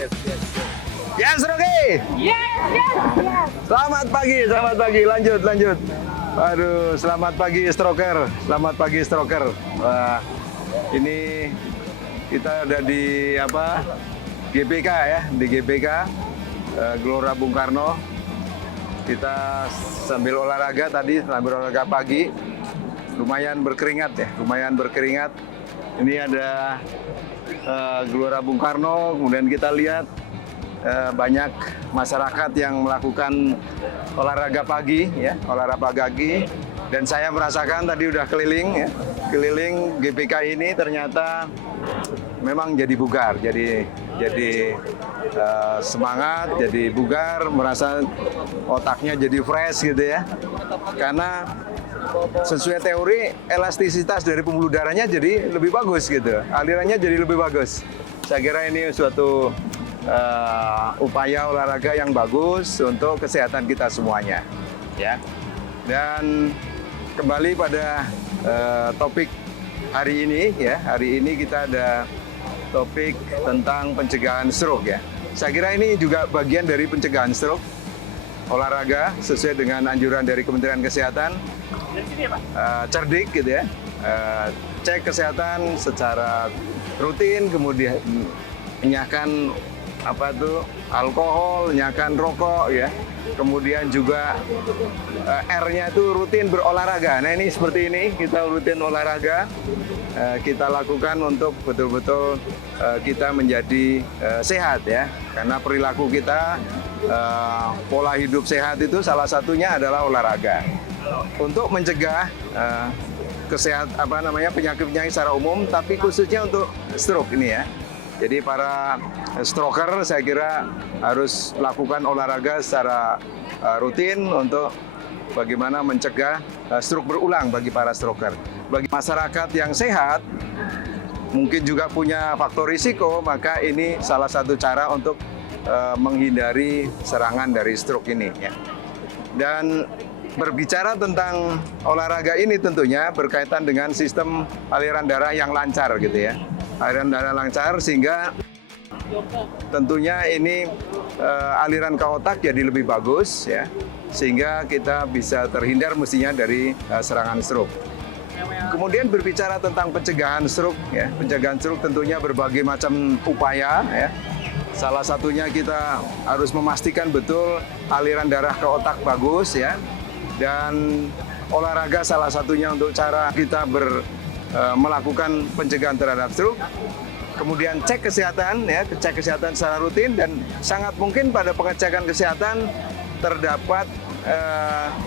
Yes, Rocky. Yes. Selamat pagi. Lanjut. Aduh, selamat pagi stroker. Wah, ini kita ada di GBK ya, di GBK Gelora Bung Karno. Kita sambil olahraga pagi. Lumayan berkeringat. Ini ada Gelora Bung Karno, kemudian kita lihat banyak masyarakat yang melakukan olahraga pagi, dan saya merasakan tadi udah keliling GBK ini ternyata memang jadi bugar, jadi semangat, jadi bugar, merasa otaknya jadi fresh gitu ya, karena sesuai teori elastisitas dari pembuluh darahnya jadi lebih bagus gitu, alirannya jadi lebih bagus. Saya kira ini suatu upaya olahraga yang bagus untuk kesehatan kita semuanya, ya. Dan kembali pada topik hari ini, ya. Hari ini kita ada topik tentang pencegahan stroke, ya. Saya kira ini juga bagian dari pencegahan stroke, olahraga sesuai dengan anjuran dari Kementerian Kesehatan, cerdik gitu ya. Cek kesehatan secara rutin, kemudian menyiapkan alkohol, nyalakan rokok ya. Kemudian juga R-nya itu rutin berolahraga. Nah ini seperti ini, kita rutin olahraga. Kita lakukan untuk betul-betul kita menjadi sehat ya. Karena perilaku kita, pola hidup sehat itu salah satunya adalah olahraga. Untuk mencegah penyakit-penyakit secara umum, tapi khususnya untuk stroke ini ya. Jadi para stroker saya kira harus lakukan olahraga secara rutin untuk bagaimana mencegah stroke berulang bagi para stroker. Bagi masyarakat yang sehat, mungkin juga punya faktor risiko, maka ini salah satu cara untuk menghindari serangan dari stroke ini. Ya. Dan berbicara tentang olahraga ini tentunya berkaitan dengan sistem aliran darah yang lancar gitu ya. Aliran darah lancar sehingga tentunya ini aliran ke otak jadi lebih bagus ya, sehingga kita bisa terhindar mestinya dari serangan stroke. Kemudian berbicara tentang pencegahan stroke ya, pencegahan stroke tentunya berbagai macam upaya ya. Salah satunya kita harus memastikan betul aliran darah ke otak bagus ya, dan olahraga salah satunya untuk cara kita melakukan pencegahan terhadap stroke. Kemudian cek kesehatan secara rutin, dan sangat mungkin pada pengecekan kesehatan terdapat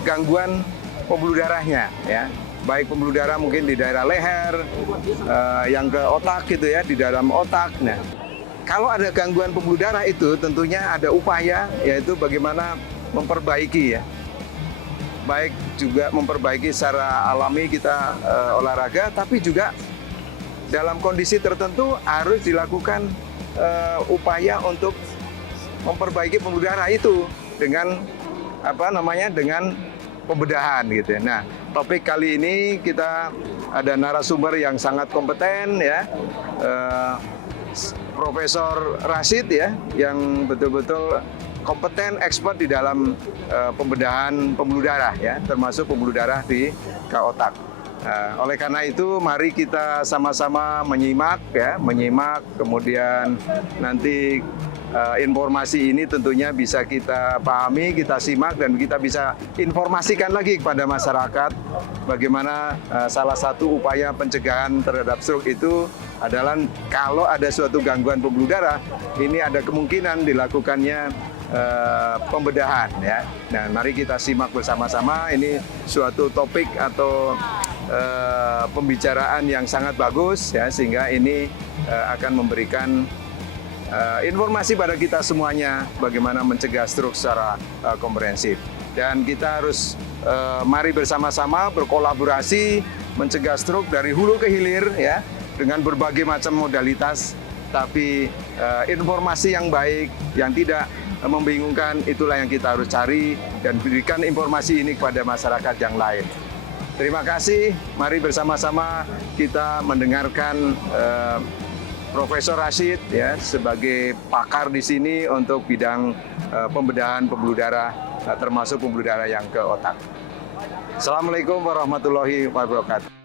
gangguan pembuluh darahnya ya. Baik pembuluh darah mungkin di daerah leher, yang ke otak gitu ya, di dalam otak. Nah, kalau ada gangguan pembuluh darah itu tentunya ada upaya, yaitu bagaimana memperbaiki ya. Baik juga memperbaiki secara alami kita olahraga, tapi juga dalam kondisi tertentu harus dilakukan upaya untuk memperbaiki pembuluh darah itu dengan dengan pembedahan gitu. Nah, topik kali ini kita ada narasumber yang sangat kompeten ya, Profesor Rashid ya, yang betul-betul kompeten, expert di dalam pembedahan pembuluh darah ya, termasuk pembuluh darah ke otak. Oleh karena itu, mari kita sama-sama menyimak, kemudian nanti informasi ini tentunya bisa kita pahami, kita simak, dan kita bisa informasikan lagi kepada masyarakat bagaimana salah satu upaya pencegahan terhadap stroke itu adalah kalau ada suatu gangguan pembuluh darah, ini ada kemungkinan dilakukannya pembedahan ya. Nah, mari kita simak bersama-sama. Ini suatu topik atau pembicaraan yang sangat bagus ya, sehingga ini akan memberikan informasi pada kita semuanya bagaimana mencegah stroke secara komprehensif. Dan kita harus mari bersama-sama berkolaborasi mencegah stroke dari hulu ke hilir ya, dengan berbagai macam modalitas, tapi informasi yang baik, yang tidak membingungkan, itulah yang kita harus cari dan berikan informasi ini kepada masyarakat yang lain. Terima kasih, mari bersama-sama kita mendengarkan Profesor Rashid ya sebagai pakar di sini untuk bidang pembedahan pembuluh darah, termasuk pembuluh darah yang ke otak. Assalamualaikum warahmatullahi wabarakatuh.